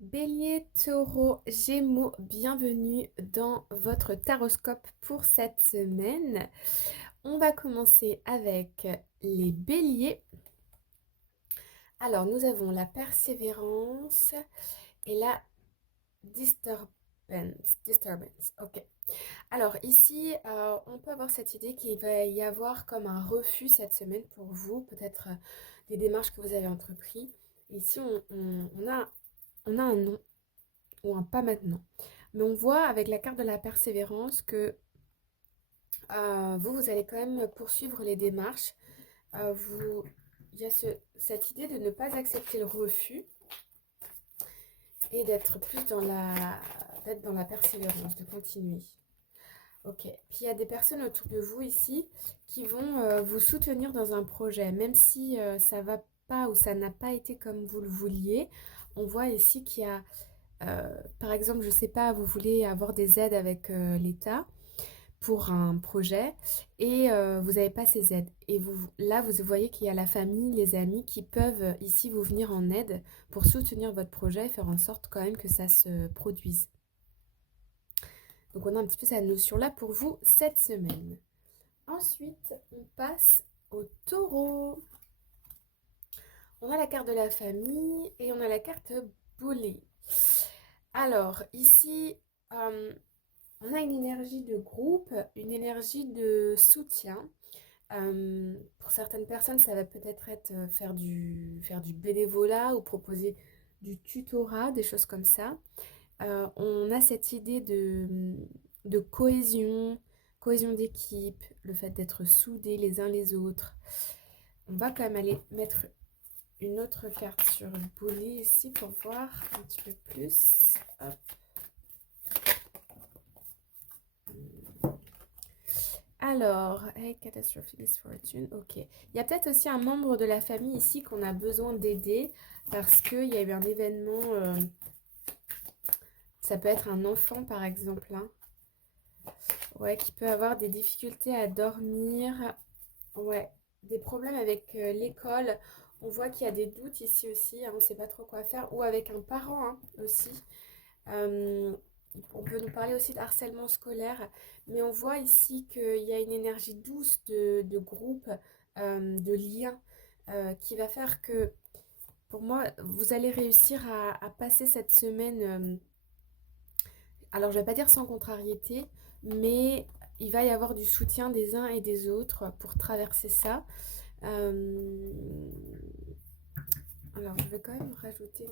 Bélier, Taureau, Gémeaux, bienvenue dans votre taroscope pour cette semaine. On va commencer avec les béliers. Alors, nous avons la persévérance et la disturbance. Disturbance, ok. Alors, ici, on peut avoir cette idée qu'il va y avoir comme un refus cette semaine pour vous, peut-être des démarches que vous avez entreprises. Ici, on a un nom ou un pas maintenant. Mais on voit avec la carte de la persévérance que vous allez quand même poursuivre les démarches. Il y a cette idée de ne pas accepter le refus et d'être plus d'être dans la persévérance, de continuer. Ok. Puis il y a des personnes autour de vous ici qui vont vous soutenir dans un projet, même si ça va pas ou ça n'a pas été comme vous le vouliez. On voit ici qu'il y a par exemple, je ne sais pas, vous voulez avoir des aides avec l'État pour un projet et vous n'avez pas ces aides. Et là, vous voyez qu'il y a la famille, les amis qui peuvent ici vous venir en aide pour soutenir votre projet et faire en sorte quand même que ça se produise. Donc on a un petit peu cette notion-là pour vous cette semaine. Ensuite, on passe au taureau. On a la carte de la famille et on a la carte boulet. Alors, ici, euh, on a une énergie de groupe, une énergie de soutien. Pour certaines personnes, ça va peut-être être faire du bénévolat ou proposer du tutorat, des choses comme ça. On a cette idée de cohésion, cohésion d'équipe, le fait d'être soudés les uns les autres. On va quand même aller mettre une autre carte sur le boulet ici pour voir un petit peu plus. Hop. Alors, hey, catastrophe, misfortune, ok. Il y a peut-être aussi un membre de la famille ici qu'on a besoin d'aider parce qu'il y a eu un événement, ça peut être un enfant par exemple, hein, ouais, qui peut avoir des difficultés à dormir, ouais, des problèmes avec l'école. On voit qu'il y a des doutes ici aussi, hein, on ne sait pas trop quoi faire, ou avec un parent hein, aussi. Euh, on peut nous parler aussi de harcèlement scolaire, mais on voit ici qu'il y a une énergie douce de groupe, de lien, qui va faire que, pour moi, vous allez réussir à passer cette semaine, alors je vais pas dire sans contrariété, mais il va y avoir du soutien des uns et des autres pour traverser ça. Alors je vais quand même rajouter